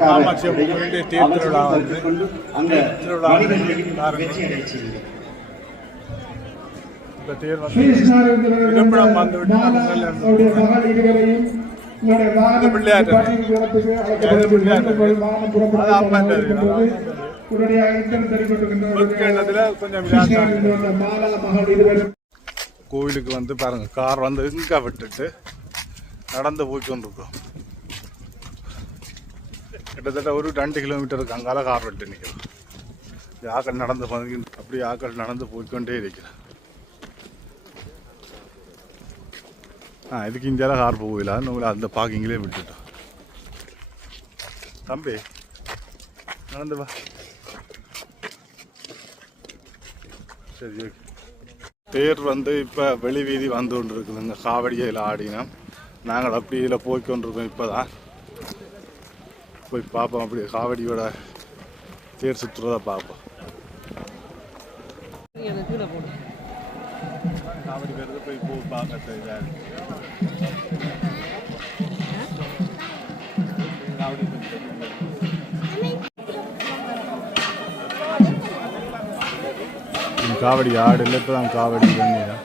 காமாட்சி அம்மனுடைய தேர் திருவிழா வந்து இந்த தேர் வந்து இருப்பிடம் வந்துவிட்டு பிள்ளையார் கோவிலுக்கு வந்து பாருங்க, கார் வந்து இங்க விட்டுட்டு நடந்து போய் கொண்டிருக்கோம். கிட்டத்தட்ட ஒரு 2 கிலோமீட்டருக்கு அங்கால கார் விட்டு நிற்கிறோம். ஆக்கள் நடந்து அப்படி ஆக்கள் நடந்து போய்கொண்டே இருக்கிறேன். இதுக்கு இந்தியாவில் கார் போகல, உங்களை அந்த பார்க்கிங்லேயே விட்டுட்டோம். தம்பி நடந்து வா. சரி, ஓகே. தேர் வந்து இப்போ வெளி வீதி வந்து கொண்டு இருக்குதுங்க. காவடியில் ஆடினோம். நாங்கள் அப்படி இதில் போய்கொண்டிருக்கோம். இப்போ தான் போய் பார்ப்போம், அப்படி காவடியோட தேர் சுற்றுறதை பார்ப்போம். காவடி பேருந்து போய் பார்க்க செய்தார். காவடி ஆடு இல்லை, இப்போ தான் காவடி பண்ணிடுறேன்.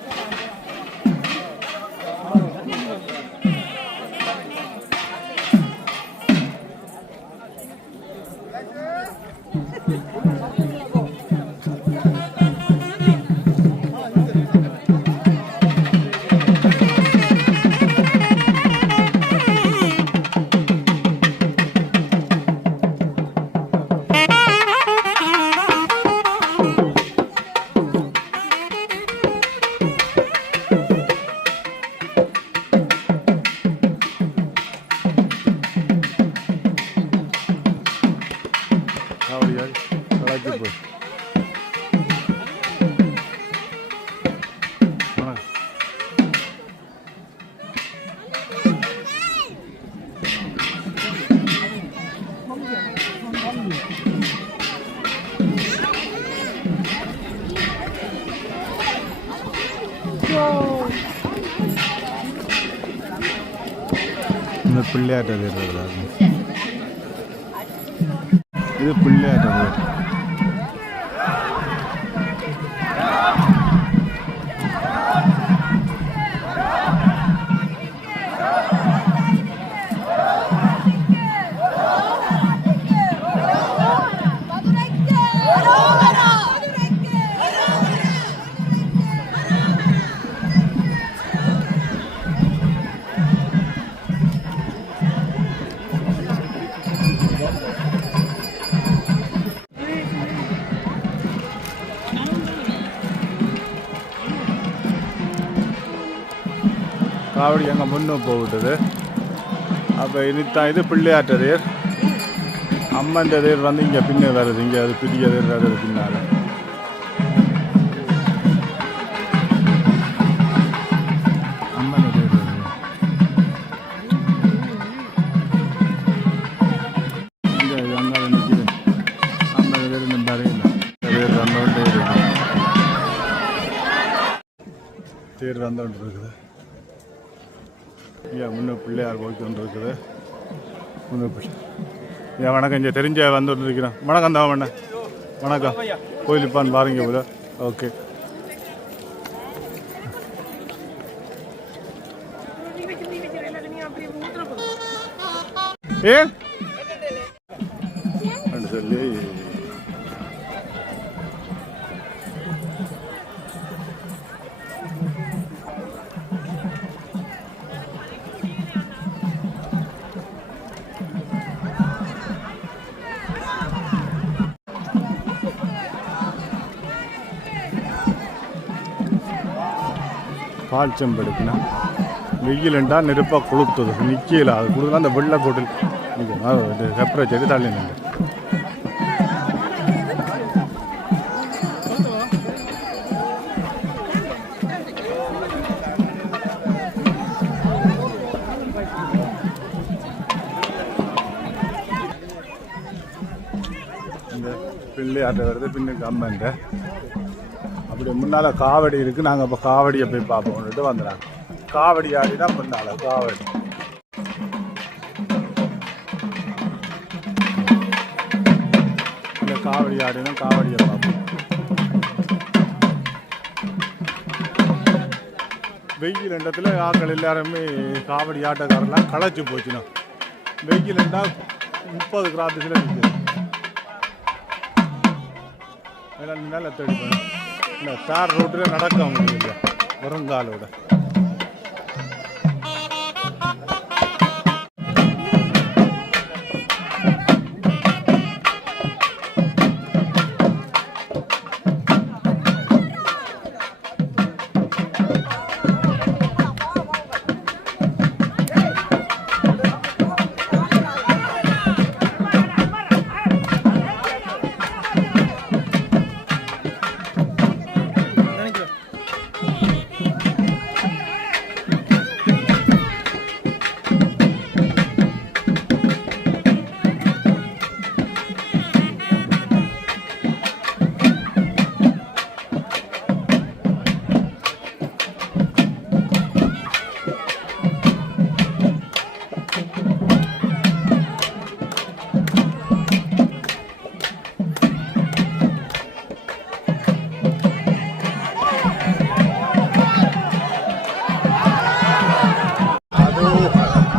இந்த பிள்ளையாட்ட இது பிள்ளையாட்ட காவடி அங்கே முன்னே போவிட்டது. அப்போ இனித்தான் இது பிள்ளையாட்ட தேர். அம்மன் தேர் வந்து இங்கே பின்னே வருது. இங்கே அது பெரிய தேர் வருது பின்னால். அம்மன் தேர் வருது. இங்கே அங்கே நிற்கிது. அம்மன் தேர் இந்த வரையில் தேர் வந்தோண்டே இருக்குது. தேர் வந்தோண்டு இருக்குது. ஐயா முன்னே பிள்ளையார் போய்க்கு கொண்டு இருக்குது. முன்னே ஐயா வணக்கம். இங்கே தெரிஞ்ச வந்துட்டு இருக்கிறேன். வணக்கம் தான் பண்ண. வணக்கம். கோயில் இப்பான்னு பாருங்க போல. ஓகே. ஏன் சொல்லி பால் செம்பெடுக்குன்னா வெயிலுண்டா நெருப்பாக கொளுத்துது. நிற்கல அது கொடுக்கலாம். அந்த வெள்ளை கோட்டில் நிற்கும். செப்பரை செடி தள்ளி நின்று இந்த பிள்ளையாட்ட வருது. பின்னுக்கு அம்மன் அப்படி முன்னால் காவடி இருக்குது. நாங்கள் இப்போ காவடியை போய் பார்ப்போம்னுட்டு வந்துடுறாங்க. காவடி ஆடி தான் முன்னால் காவடி. காவடி ஆடினா காவடியை பார்ப்போம். வெயில் இடத்துல ஆட்கள் எல்லாருமே காவடி ஆட்டக்காரெல்லாம் களைச்சி போச்சுன்னா வெயில் இருந்தால் 30 கிராமத்தில் நிற்குது. நல்லா தேடிப்பேன் இந்த தார் ரோட்டில் நடக்க முடியல வருங்காலோட.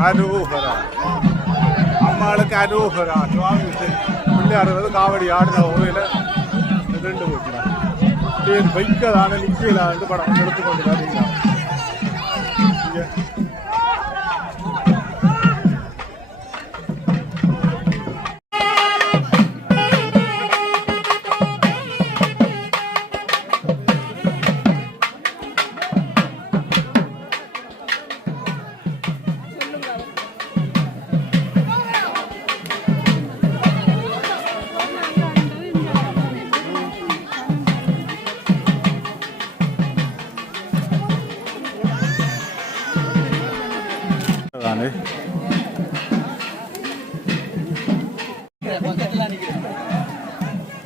அரோகரா அம்மாளுக்கு அரோகரா. சுவாமி பிள்ளையாடுறது காவடி ஆடின ஊரில் 2 போச்சுனா சரி பைக்கதான நிற்கலான்னு படம் எடுத்துக்கொண்டு பார்த்தீங்களா.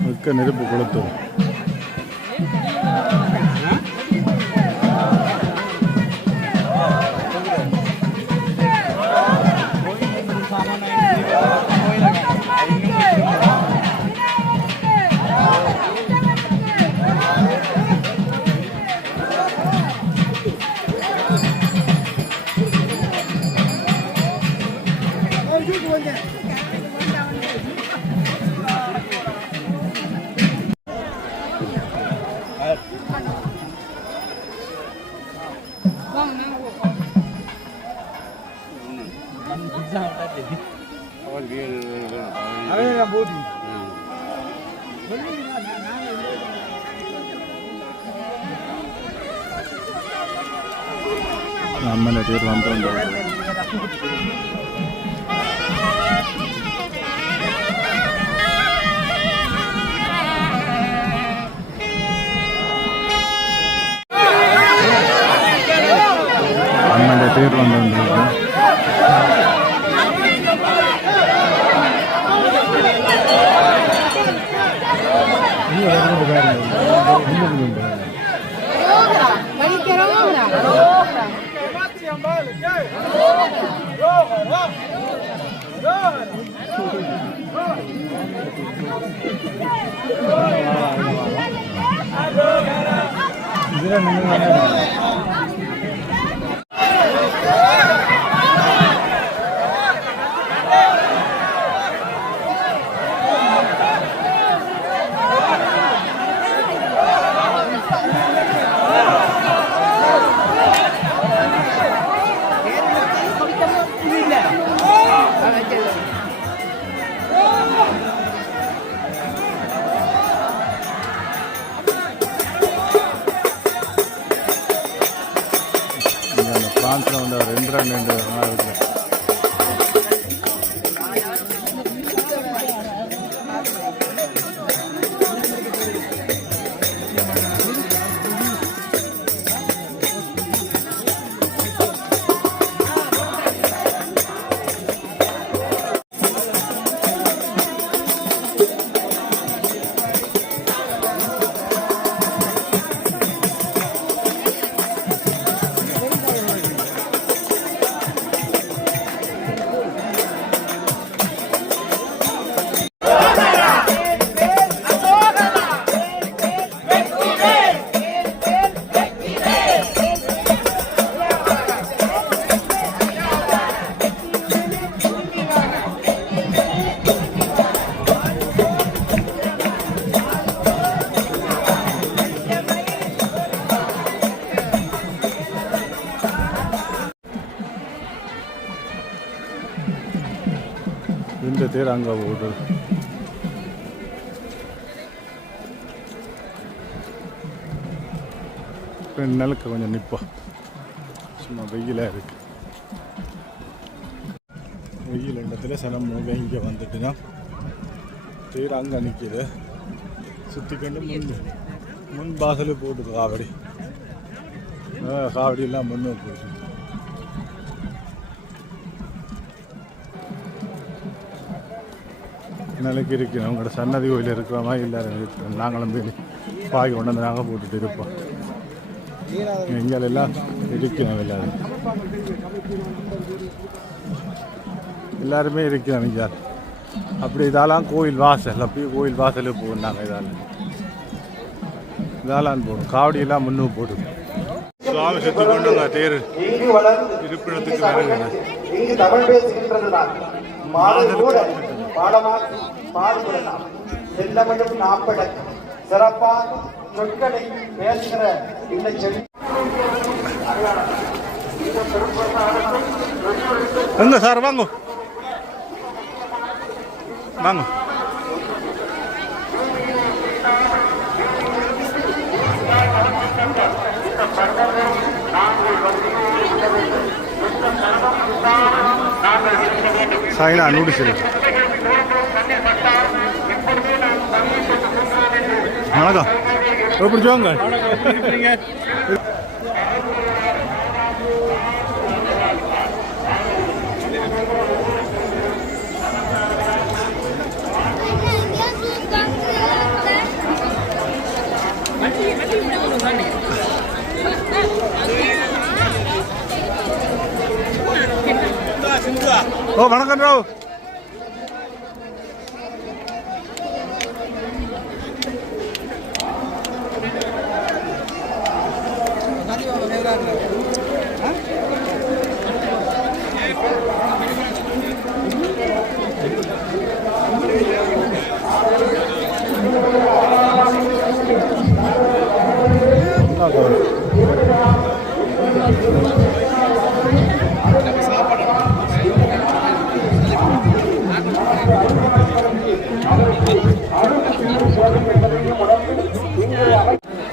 மிக்க நெருப்பு கொளுத்தும். நம்மள பேர் வந்தோம். நம்மள பேர் வந்தோம். பிரான்ஸில் வந்து 2 இருக்குது. தேர் அங்கே போகுது. நிலக்கு கொஞ்சம் நிற்போம், சும்மா வெயிலாக இருக்கு. வெயில் இடத்துல சனம் இங்கே வந்துட்டுனா தேர் அங்கே நிற்கிது. சுற்றிக்கொண்டு முன் வாசல் போட்டுது காவடி. காவடியெல்லாம் முன்னே போட்டு நிலைக்கு இருக்கு. அவங்களோட சன்னதி கோயில் இருக்கிற மாதிரி எல்லாரும் நாங்களும் போய் பாய் கொண்டு வந்து நாங்கள் போட்டுட்டு இருப்போம். எங்களெல்லாம் இருக்கிறோம், எல்லாருமே இருக்கிறோம். இங்கே அப்படி இதெல்லாம் கோயில் வாசல், அப்படியே கோயில் வாசலுக்கு போனாங்க. இதெல்லாம் போடும், காவடியெல்லாம் முன்னு போடும். சுவாமி சுற்றி கொண்டு தேர் இருப்பிடத்துக்கு வருகிறது. எங்க சார் வாங்க வாங்க. சாயினா நூடுல்ஸ் வணக்கம், எப்படி வாங்க. ஓ வணக்கம் ராவ்.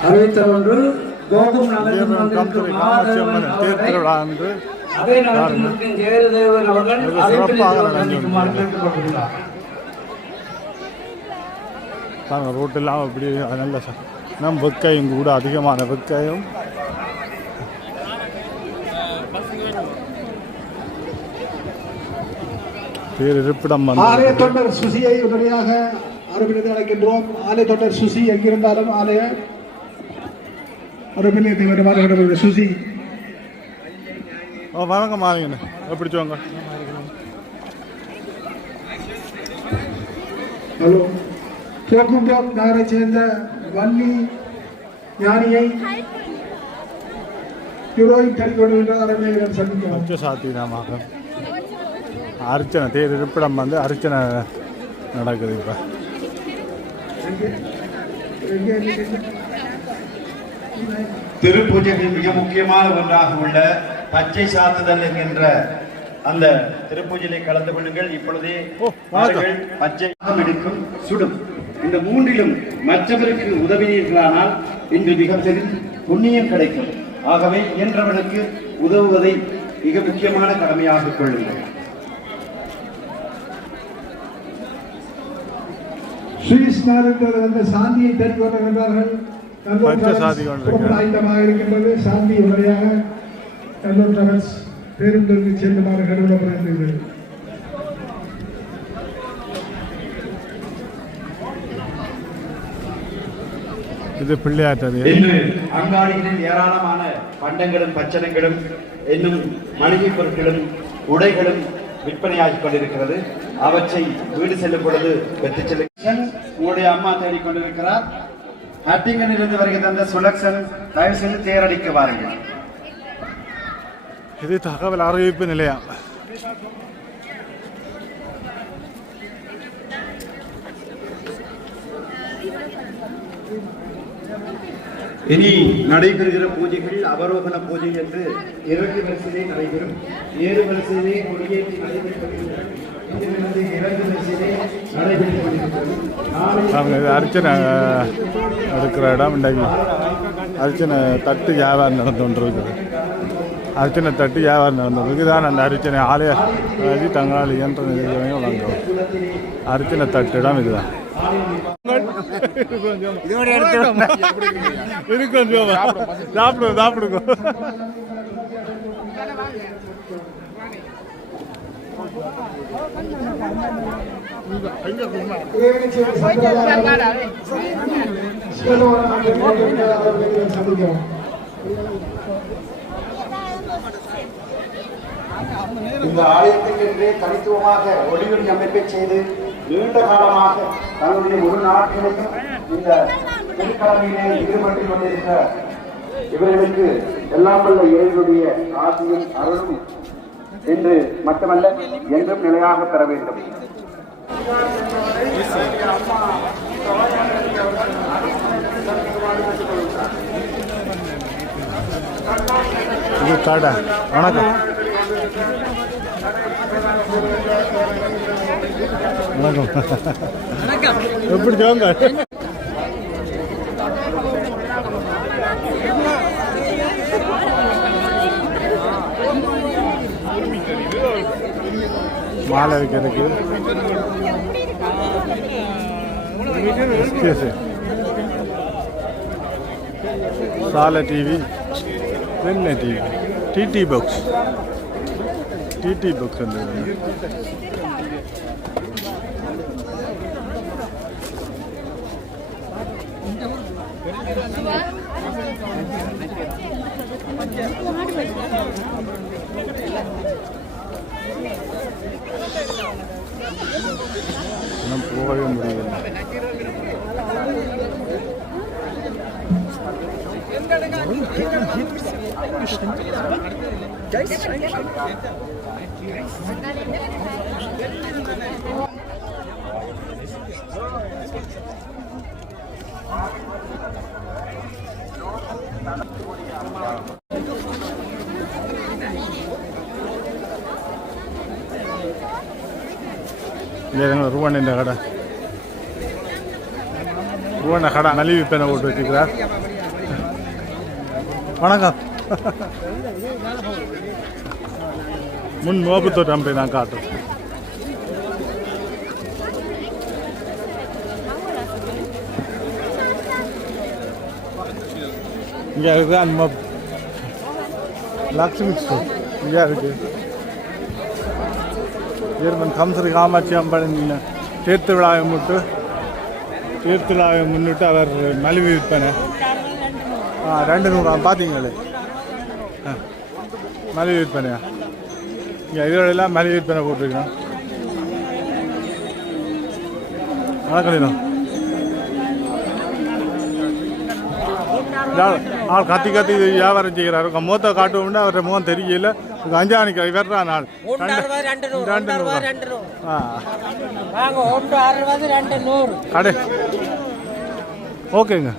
அறிவித்தொன்று கோபம் நகரில் திருவிழா என்று அதே நகரத்தின் ஜெயதேவன் அவர்கள் ரோட்டெல்லாம் அப்படி நல்ல நம் வெக்கையும் கூட அதிகமான வெக்கையும். பேர் இருப்பிடம் ஆலய தொண்டர் சுசியை உடனடியாக அருமையை அழைக்கின்றோம். ஆலய தொண்டர் சுசி எங்கிருந்தாலும் ஆலய அருமையை வருமாறு சுசி. வணக்கம் மாறிங்க, எப்படி வாங்க. ஹலோ, போக்கும்போக் நகரை சேர்ந்த வன்னி ஞானியை ஹீரோயின் தறிக்கொண்டு அருமையை சந்திக்கிறோம். சாத்தியமாக அர்ச்சனை தேர் இருப்பிடம் வந்து அர்ச்சனை நடக்குது. இப்போ திருப்பூஜைகளில் மிக முக்கியமான ஒன்றாக உள்ள பச்சை சாத்துதல் என்கின்ற அந்த திருப்பூஜையை கலந்து கொள்ளுங்கள். இப்பொழுதே பச்சை எடுக்கும் சுடும் இந்த மூன்றிலும் மற்றவருக்கு உதவினீர்களானால் இன்று மிக பெரும் புண்ணியம் கிடைக்கும். ஆகவே இயன்றவனுக்கு உதவுவதை மிக முக்கியமான கடமையாக கொள்ளுங்கள். சாந்தியை தெரிவிக்கின்றார்கள். இருக்கின்றது சாந்தி உடனடியாக கல்லூர் டிராவல்ஸ் பேருந்திற்கு செல்லுமாறு கருவிடப்படுகின்றது. இது பிள்ளையாட்டது. இன்று அங்காடிகளில் ஏராளமான பண்டங்களும் பச்சனங்களும் இன்னும் மளிகை பொருட்களும் உடைகளும் விற்பனையாகிக் கொண்டிருக்கிறது. அவற்றை வீடு செல்லும் பொழுது பெற்றுச் செல்ல உங்களுடைய அம்மா தேடிக்கொண்டிருக்கிறார். ஹட்டிங்கனில் இருந்து வருகை தந்த சுலக்ஷன் தயவு செய்து தேரடிக்க வாருங்கள். இது தகவல் அறிவிப்பு நிலையம். இனி நடைபெறுகிற பூஜைகள் அவரோகண பூஜை என்று 2 வரிசையிலே நடைபெறும். 7 வரிசையிலே கொடியேற்றி நடைபெறுகிறது. இதிலிருந்து 2 திசையிலே நடைபெற்றுக் கொண்டிருக்கிறது. நாளை அவங்க இது அர்ச்சனை எடுக்கிற இடம் இன்றைக்கு அர்ச்சனை தட்டு வியாபாரம் நடந்து கொண்டிருக்குது. அர்ச்சனை தட்டு வியாபாரம் நடந்துருக்கு தான் அந்த அர்ச்சனை ஆலய தங்களால் இயன்ற நிகழ்ச்சியும் வழங்குவோம். அர்ச்சனை தட்டு இடம் இதுதான். சாப்பிடுவோம் சாப்பிடுங்க. சந்திக்கிறோம். இந்த ஆலயத்துக்கென்றே தனித்துவமாக ஒளிவெளி அமைப்பை செய்து நீண்ட காலமாக தங்களுடைய ஒரு நாட்களையும் இந்த திருக்கடமையிலே ஈடுபட்டுக் கொண்டிருக்கிற இவர்களுக்கு எல்லாம் வல்ல இறைவனுடைய ஆசியும் அருளும் என்று மட்டுமல்ல என்றும் நிலையாக பெற வேண்டும். இது கடை. வணக்கம் வணக்கம். எப்படி வாங்க. மாலை வைக்கிறதுக்கு சாலை டிவி, வெண்ணெய் டிவி, டிடி பாக்ஸ் அந்த போகவே முடியல. ரூபாய் இந்த கடை ரூபாய் கடை மலிவு பேனை போட்டு வச்சுக்கிறார். வணக்கம். முன் மோபத்தூர் நம்பி நான் காட்டுறேன். இங்கே இருக்குது அந்த லக்ஷ்மி ஸ்டோர் இங்கே இருக்குது. ஜெர்மன் கம்சரி காமாட்சி அம்பன் தேர்த்து விழாவை முன்னிட்டு அவர் மலிவு விற்பனை 200 பார்த்தீங்களே மலிவு விற்பனையா. இங்கே இதோடெல்லாம் மலிவு விற்பனை போட்டிருக்கோம். வணக்கம். ஆள் கத்தி கத்தி வியாபாரம் செய்கிறாரு. மூத்த காட்டுவோம்னா அவரை முகம் தெரியல. அஞ்சாணிக்கு இவர்றா நாள் 2 ரூபா. கடை ஓகேங்க.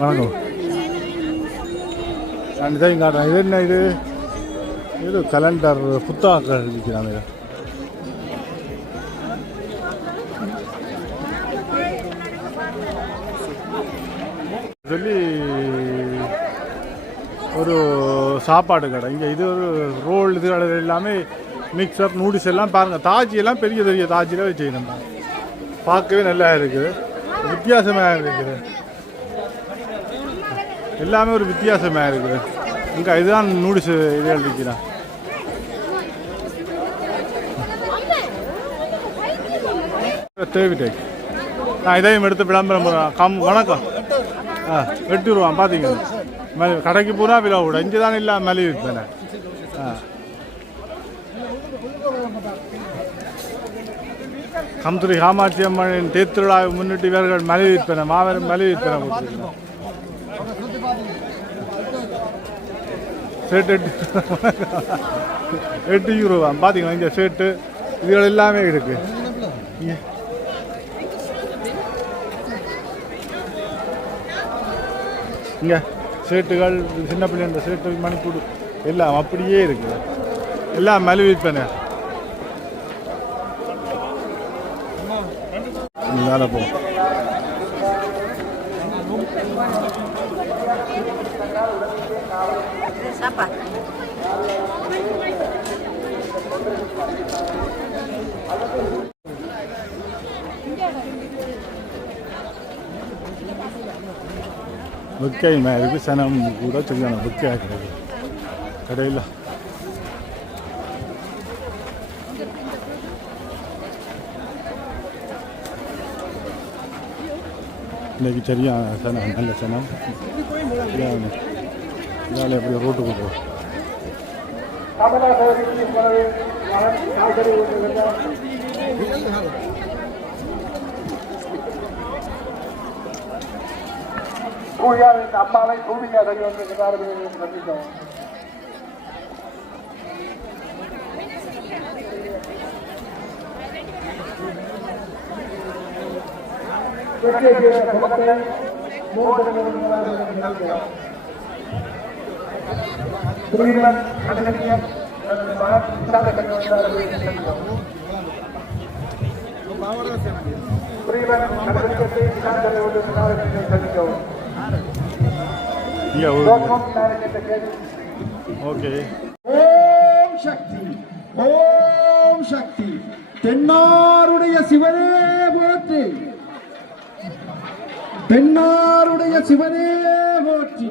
வணக்கம். ரெண்டு தான் காட்டுறேன். இது என்ன இது கலண்டர் புத்தகங்கள் இருக்கிறாங்க. சொல்லி ஒரு சாப்பாடு கடை. இங்கே இது ஒரு ரோல் இது கடை எல்லாமே மிக்சப் நூடுல்ஸ் எல்லாம் பாருங்கள். தாஜி எல்லாம் பெரிய தாஜியில் வச்சுக்கணும். பார்க்கவே நல்லா இருக்குது. வித்தியாசமாக இருக்குது. எல்லாமே ஒரு வித்தியாசமாக இருக்குது. இங்கே இதுதான் நூடுல்ஸ் இது எழுதிக்கிறேன். தேவிட்டேக் நான் இதையும் எடுத்து விளம்பரம் வணக்கம். 8 ரூபா பார்த்தீங்க. கடைக்கு பூரா விலை விட இங்கே தான் இல்லை மலிவு விற்பனை. கம்துரி காமாட்சி அம்மனின் தேர்திருவிழாவை முன்னிட்டு இவர்கள் மலிவு விற்பனை மாபெரும் மலிவு விற்பனை கொடுத்துருக்கோம். ஷர்ட் 8 ரூபா பார்த்தீங்களா. இங்கே ஷர்ட்டு இதுகள் எல்லாமே இருக்குது. இங்கே சேட்டுகள் சின்ன பிள்ளைன்ற சேட்டு மணிக்கூடு எல்லாம் அப்படியே இருக்குது. எல்லாம் மலிவு விற்பனை. வேலை போ வெக்கை மாதிரி சனம் கூட சரியான வெக்கையாக கிடையாது கடையில். இன்றைக்கி சரியான சனம், நல்ல சனம். இதால் எப்படி ரோட்டுக்கு போகும். அம்மாவை பூமிக்கு அதை வந்து ஓகே. ஓம் சக்தி, ஓம் சக்தி. தென்னாருடைய சிவனே போற்றி, தென்னாருடைய சிவனே போற்றி.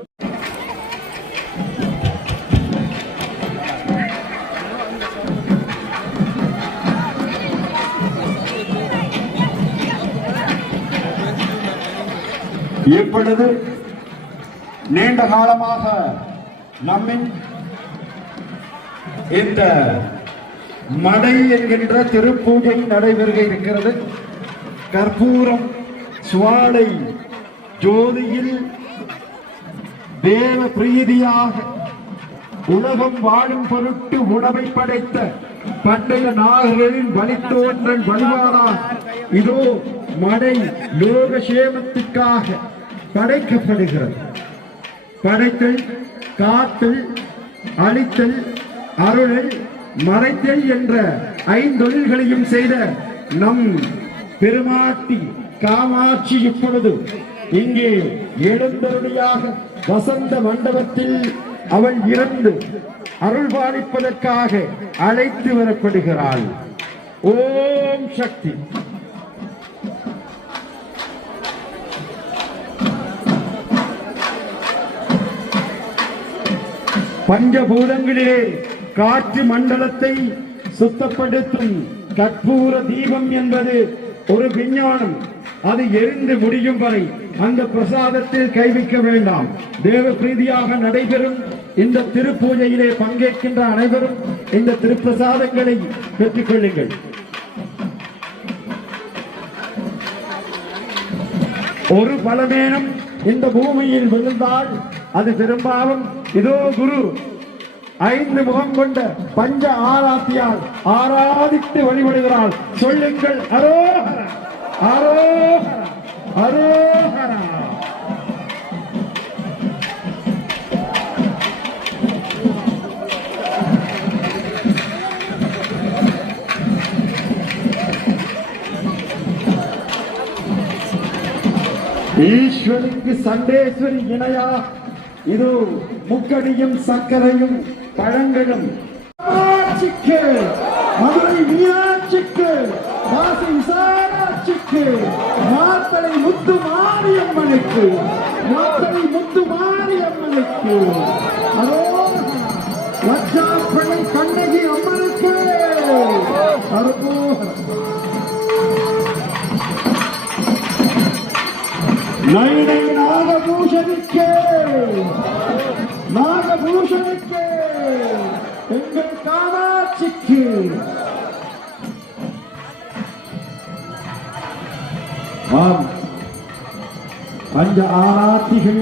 இப்பொழுது நீண்ட காலமாக நம்மின் இந்த மடை என்கின்ற திருப்பூஜை நடைபெறுக இருக்கிறது. கற்பூரம் சுவாலை ஜோதியில் தேவ பிரீதியாக உலகம் வாழும் பொருட்டு உணவை படைத்த பண்டைய நாகர்களின் வழித்தோன்றல் வழிபாடாக இதோ மடை லோகசேமத்திற்காக படைக்கப்படுகிறது. படைத்தல், காத்தல், அழித்தல், அருளல், மறைத்தல் என்ற ஐந்தொழில்களையும் செய்த நம் பெருமாட்டி காமாட்சி இப்பொழுது இங்கே எழுந்தருளியாக வசந்த மண்டபத்தில் அவள் இருந்து அருள்பாலிப்பதற்காக அழைத்து வரப்படுகிறாள். ஓம் சக்தி. பஞ்சபூதங்களிலே காற்று மண்டலத்தை சுத்தப்படுத்தும் கற்பூர தீபம் என்பது ஒரு விஞ்ஞானம். அது எரிந்து முடியும் வரை அந்த பிரசாதத்தில் கைவிக்க வேண்டாம். தேவ பிரீதியாக நடைபெறும் இந்த திருப்பூஜையிலே பங்கேற்கின்ற அனைவரும் இந்த திருப்பிரசாதங்களை பெற்றுக் கொள்ளுங்கள். ஒரு பலமேனும் இந்த பூமியில் விழுந்தால் அது பெரும்பாலும் இதோ குரு 5 முகம் கொண்ட பஞ்ச ஆராத்தியால் ஆராதித்து வழிபடுகிறாள். சொல்லுங்கள் அரோஹரா, அரோஹரா, அரோஹரா. ஈஸ்வரிக்கு சண்டேஸ்வரி இணையா இது முக்கடியும் சர்க்கரையும் பழங்களும். மதுரை மீனாட்சிக்கு, காசி விசாலாட்சிக்கு, மாத்தளை முத்து மாரியம்மனுக்கு, மாத்தளை முத்து மாரியம்மனுக்கு, அதோ லட்சாப்பள்ளி கண்ணகி அம்மனுக்கு நைனை நாகபூஷணிக்கு, நாகபூஷணிக்கு, எங்கள் காமாட்சிக்கு. பஞ்ச ஆராத்திகள்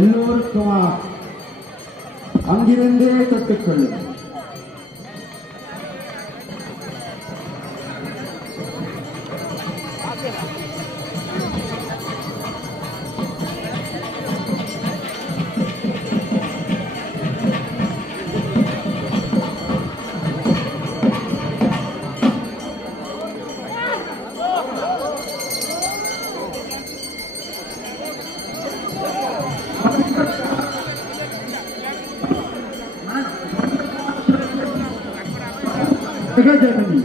எல்லோருக்குமா அங்கிருந்தே தொட்டுக்கொள்ளும். ஜெகஜனனி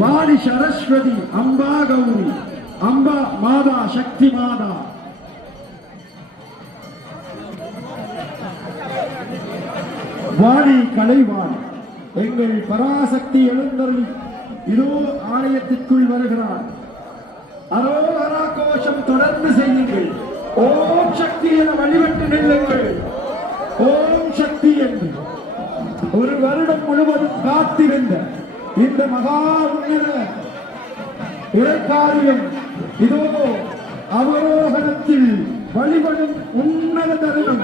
வாணி சரஸ்வதி அம்பா கௌரி அம்பா மாதா சக்தி மாதா வாணி கலைவாணி எங்கள் பராசக்தி எழுந்தருளி இதோ ஆலயத்திற்குள் வருகிறார். அரோகரா கோஷம் தொடர்ந்து செய்யுங்கள். ஓம் சக்தி என வழிபட்டு நில்லுங்கள். ஓம் சக்தி என்று ஒரு வருடம் முழுவதும் காத்திருந்த இந்த மகா உன்னத இறைக்காரியம் இதோ அவரோகணத்தில் வழிபடும் உன்னத தருணம்.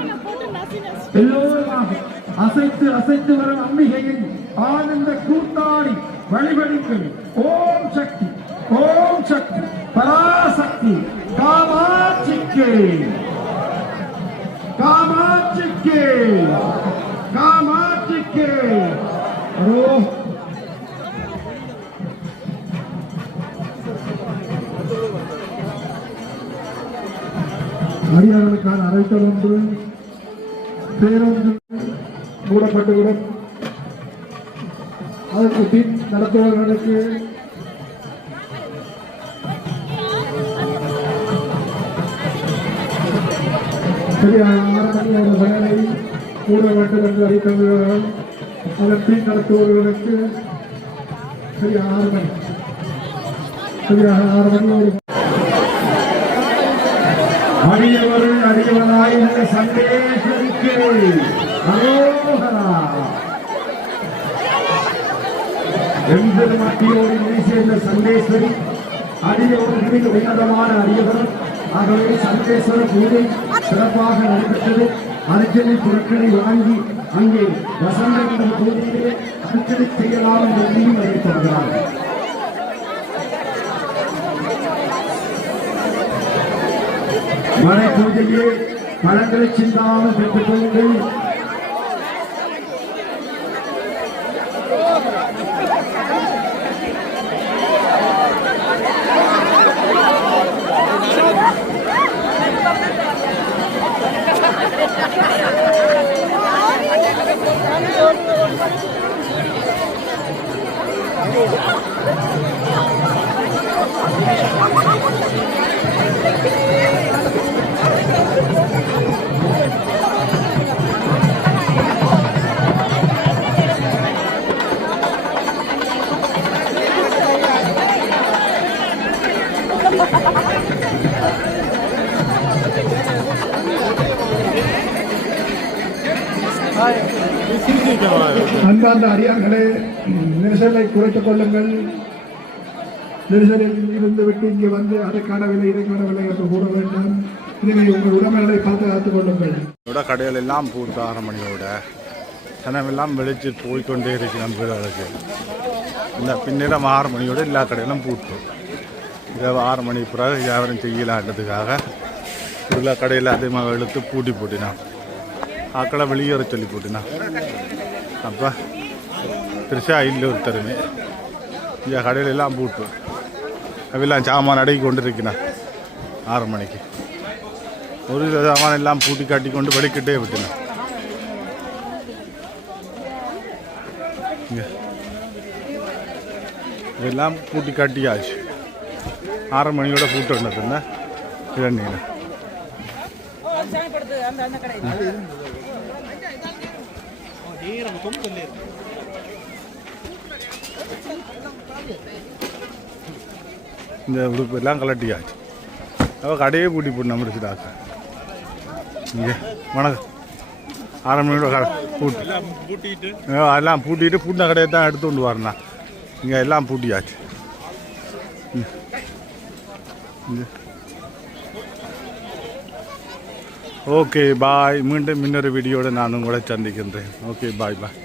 எல்லோருமாக அசைத்து அசைத்து வரும் அம்பிகையை ஆனந்த கூத்தாடி வழிபடுங்கள். ஓம் சக்தி ஓம் சக்தி பராசக்தி காமாட்சிக்கு காமாட்சிக்கு காமாட்சிக்கு அடியார்களுக்கான அறைத்தல் ஒன்று பேருந்து மூடப்பட்டுவிடும். அதற்கு பின் நடத்துபவர்களுக்கு சரியாக 6 மணி ஒரு செயலை மூட வேண்டும் என்று அறிவித்தவர்கள் அதன் பின் நடத்துபவர்களுக்கு சரியாக 6 மணி ஒரு அடியவர்கள் அடியவனாய் சந்தேகருக்கு அரோகரா எம்பெருமாட்டியோடு இணை சேர்ந்த சண்டேஸ்வரி அடியவர்களின் உன்னதமான அடியவர். ஆகவே சண்டேஸ்வர பூஜை சிறப்பாக நடைபெற்றது. அர்ச்சனை பொருட்களை வாங்கி அங்கே வசந்த பூஜையிலே அர்ச்சனை செய்யலாம் என்று முடிவு அறிவித்தார்கள். மழை பூஜையே பழங்களை சிந்தாமல் பெற்றுக் கொள்ளுங்கள். அன்பார்ந்த அடியார்களே, நெரிசலை குறைத்துக் கொள்ளுங்கள். நெரிசலில் இருந்து விட்டு இங்கே வந்து அதை காணவில்லை இதை காணவில்லை என்று கூற வேண்டாம். இதனை உங்கள் உடமைகளை பாதுகாத்துக் கொள்ளுங்கள். கடைகள் எல்லாம் பூட்டு 6 மணியோட சனமெல்லாம் வெளிச்சு போய்கொண்டே இருக்கு. நம்ம வீடுகளுக்கு இந்த பின்னிடம் 6 மணியோட எல்லா கடையிலும் பூட்டும். இதை 6 மணி பிறகு வியாபாரம் செய்யலான்றதுக்காக எல்லா கடையில் அதிகமாக இழுத்து பூட்டி போட்டினான். ஆக்களை வெளியேற சொல்லி போட்டினான். அப்போ பெருசாக இல்லை ஒருத்தருமே இங்கே கடையில் எல்லாம் பூட்டு அவெல்லாம் சாமான் அடக்கி கொண்டு இருக்கிறான். 6 மணிக்கு ஒரு சில சாமான் எல்லாம் பூட்டி காட்டி கொண்டு வெளிக்கிட்டே விட்டுனான். இதெல்லாம் பூட்டி காட்டியாச்சு. 6 மணியோட பூட்டு ஒன்றுன்னா இரண்டீங்க இந்த உடுப்பு எல்லாம் கலட்டியாச்சு. அவள் கடையே பூட்டி போட்டு முடிச்சுட்டாக்க. இங்கே வணக்கம் 6 மணியோட கடை பூட்டு எல்லாம் பூட்டிட்டு பூட்டின கடையை தான் எடுத்து கொண்டு வரேண்ணா. இங்கே எல்லாம் பூட்டியாச்சு. Okay bye. மீண்டும் இன்னொரு வீடியோட நான் உங்களை சந்திக்கின்றேன். ஓகே பாய் பாய்.